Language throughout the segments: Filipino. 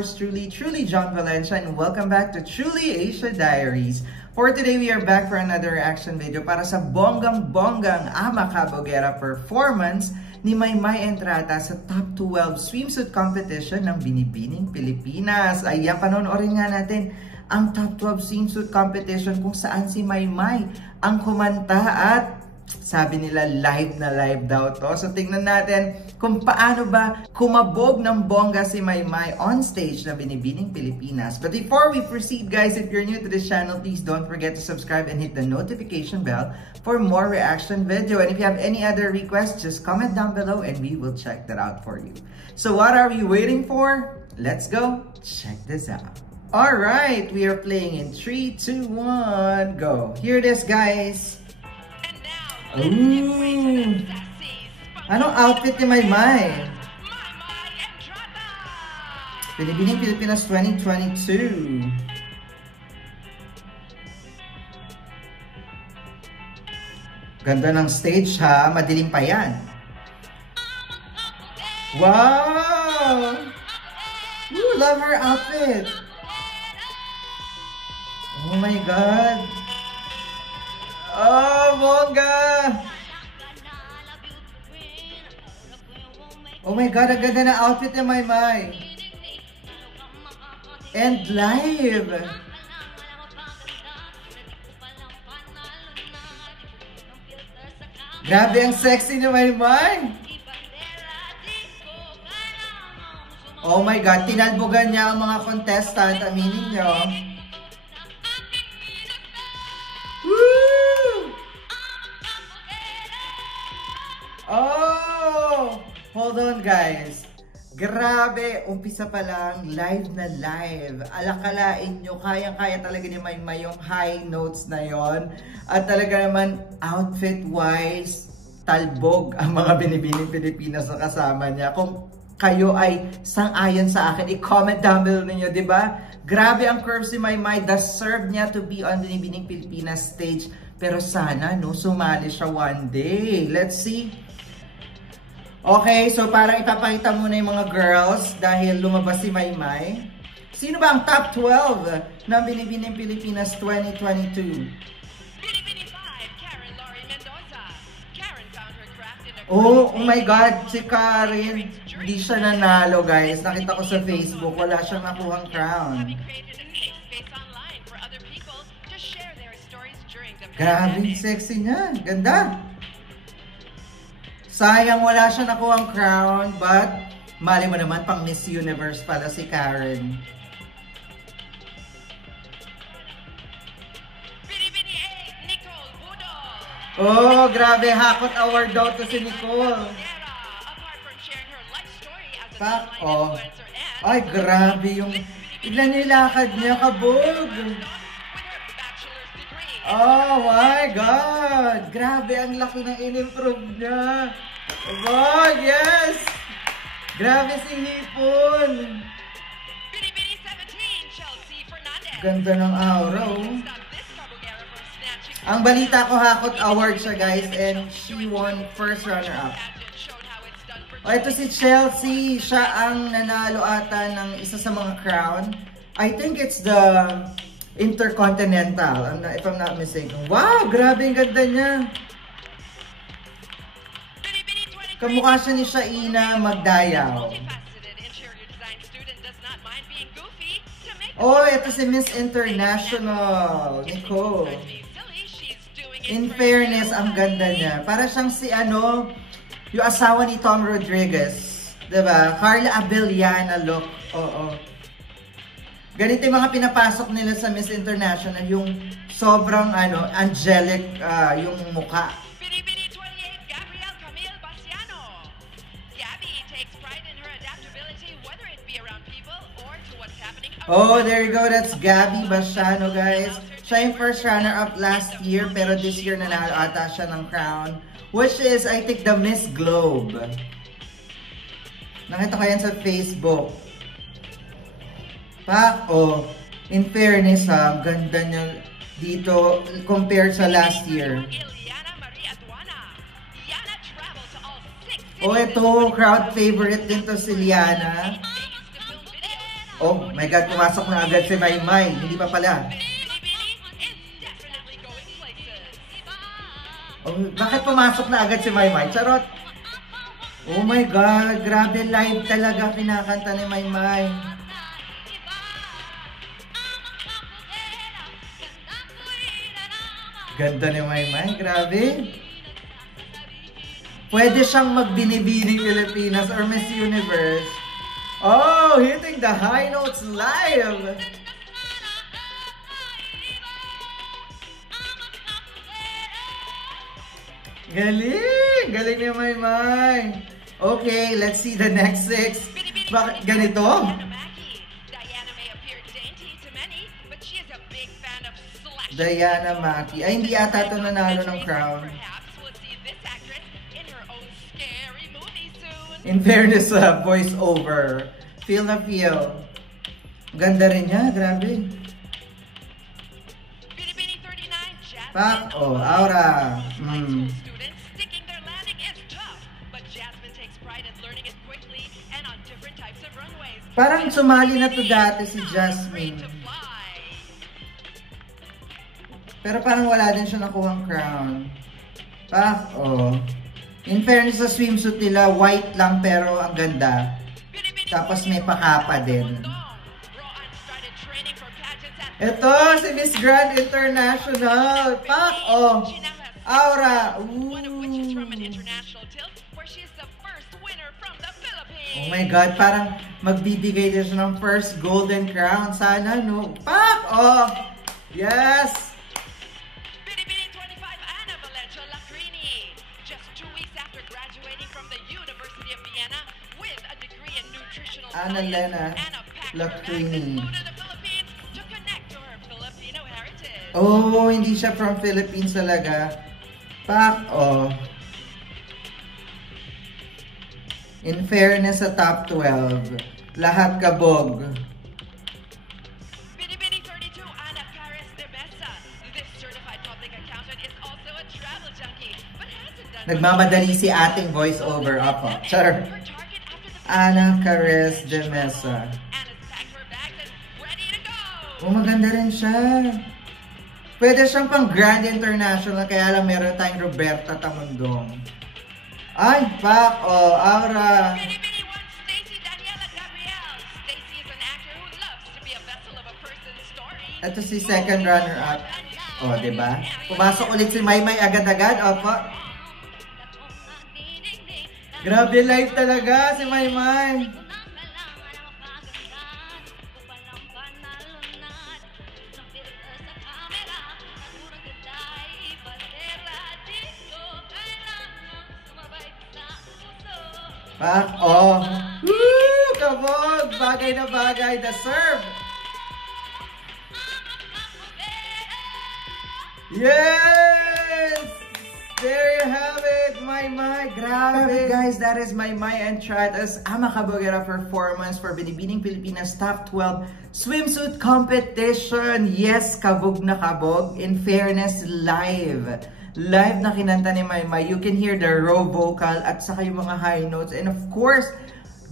yours truly, John Valencia, and welcome back to Truly Asia Diaries. For today, we are back for another reaction video para sa bonggang-bonggang Ama Cabogera performance ni Maymay Entrata sa Top 12 Swimsuit Competition ng Binibining Pilipinas. Ayan, panonoorin nga natin ang Top 12 Swimsuit Competition kung saan si Maymay ang kumanta at sabi nila live na live daw to. So tingnan natin kung paano ba kumabog ng bongga si Maymay on stage na Binibining Pilipinas. But before we proceed, guys, if you're new to this channel, please don't forget to subscribe and hit the notification bell for more reaction video. And if you have any other requests, just comment down below and we will check that out for you. So what are we waiting for? Let's go check this out. Alright, we are playing in 3, 2, 1, go. Here it is, guys. Ooh. Anong outfit ni Maymay? Binibining Pilipinas 2022. Ganda ng stage ha, madilim pa yan. Wow! Ooh, love her outfit. Oh my God. Oh, bongga! Oh my God, ang ganda na outfit ni Maymay. And live. Grabe ang sexy ni Maymay. Oh my God, tinalbogan niya ang mga contestant. Aminin niyo. Oh! Hold on, guys. Grabe, umpisa pa lang, live na live. Alakalain nyo, kayang-kaya talaga ni Maymay yung high notes na yon. At talaga naman, outfit-wise, talbog ang mga Binibining Pilipinas na kasama niya. Kung kayo ay sang-ayon sa akin, i-comment down below ninyo, di ba? Grabe ang curves ni Maymay. Deserve niya to be on Binibining Pilipinas stage. Pero sana, no, sumali siya one day. Let's see. Okay, so parang ipapakita muna yung mga girls dahil lumabas si Maymay. Sino ba ang top 12 ng Binibining Pilipinas 2022? Oh my God, si Karen. Hindi siya nanalo, guys. Nakita ko sa Facebook, wala siyang nakuhang crown. Grabe, sexy niya. Ganda. Sayang wala siya nakuhang crown, but mali mo naman pang Miss Universe pala si Karen. Oh, grabe, hakot award daw to si Nicole. Pak, oh. Ay, grabe yung, tignan niyo yung lakad niya, kabog. Oh my God! Grabe, ang laki ng in-improve niya. Oh, yes! Grabe si Hipon. Ganda ng aura, oh. Ang balita ko, hakot award siya, guys, and she won first runner-up. Oh, ito si Chelsea. Siya ang nanalo ata ng isa sa mga crown. I think it's the Intercontinental, if I'm not mistaken. Wow, grabe ang ganda niya. Kamukha siya ni Shaina Magdayaw. Oh, ito si Miss International, Nicole. In fairness, ang ganda niya. Para siyang si ano, yung asawa ni Tom Rodriguez. Diba? Carla Abellana look. Oo. Ganito yung mga pinapasok nila sa Miss International, yung sobrang ano, angelic yung mukha. Oh, there you go. That's Gabby Basiano, guys. Siya yung first runner-up last year, pero this year nanalo ata siya ng crown, which is, I think, the Miss Globe. Nakita ko yan sa Facebook. Pak, oh, in fairness ha, ganda niya dito compared sa last year. Oh, ito, crowd favorite din to si Liana. Oh my God, pumasok na agad si Maymay. Hindi pa pala. Oh, bakit pumasok na agad si Maymay? Charot! Oh my God, grabe, live talaga kinakanta ni Maymay. Ganda ni Maymay, grabe. Pwede siyang magbinibining Pilipinas or Miss Universe. Oh, hitting the high notes live. Galing! Galing ni Maymay. Okay, let's see the next 6. Bakit ganito? Diana Maki. Ay, hindi ata ito nanalo ng crown. In fairness, voice over. Feel na feel. Ganda rin niya, grabe. Pak, oh, Aura. Parang sumali na to dati si Jasmine. Pero parang wala din siya nakuhang crown. Pak, oh. In fairness sa swimsuit nila, white lang pero ang ganda. Tapos may pakapa din. Ito, si Miss Grand International. Pak, oh. Aura. Ooh. Oh my God, parang magbibigay din siya ng first golden crown. Sana, no? Pak, oh. Yes. Ana Lena Lacrini. Oh, hindi siya from Philippines talaga. Pak, oh. In fairness sa top 12, lahat kabog. Nagmamadali si ating voiceover. Apo. Char. Ana Cares de Mesa. Oh, maganda rin siya. Pwede siyang pang Grand International, kaya lang meron tayong Roberta Tamundong. Ay, Pak, oh, Aura. Ito si second runner-up. Oh, diba? Pumasok ulit si Maymay agad-agad. Opo. Grabe, live talaga si Maymay. Pak, oh. Woo! Kabog! Bagay na bagay. The serve. Yes! There you have it, Maymay. Grabe, guys. That is Maymay Entradas Ama Kabogera performance for Binibining Pilipinas Top 12 Swimsuit Competition. Yes, kabog na kabog. In fairness, live. Live na kinanta ni Maymay. You can hear the raw vocal at saka yung mga high notes. And of course,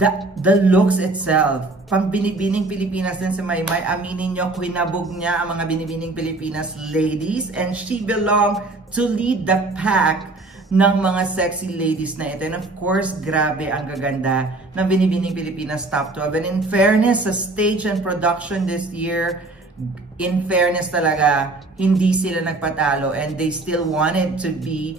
the looks itself. Pang Binibining Pilipinas din si Maymay. Aminin nyo, kinabog niya ang mga Binibining Pilipinas ladies. And she belonged to lead the pack ng mga sexy ladies na ito. And of course, grabe ang gaganda ng Binibining Pilipinas Top 12. And in fairness, sa stage and production this year, in fairness talaga, hindi sila nagpatalo and they still wanted to be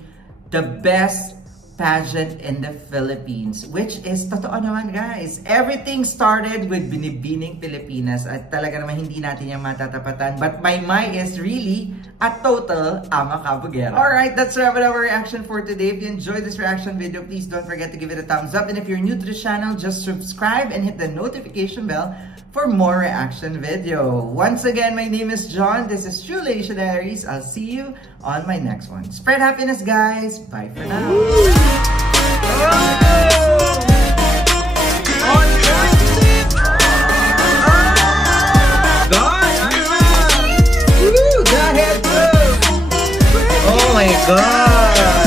the best pageant in the Philippines, which is totoo naman, guys. Everything started with Binibining Pilipinas at talaga naman hindi natin yung matatapatan, but Maymay is really a total ama kabogera. Alright, that's our reaction for today. If you enjoyed this reaction video, please don't forget to give it a thumbs up, and if you're new to the channel, just subscribe and hit the notification bell for more reaction video. Once again, my name is John. This is Truly Asia Diaries. I'll see you on my next one. Spread happiness, guys. Bye for now. Oh my God!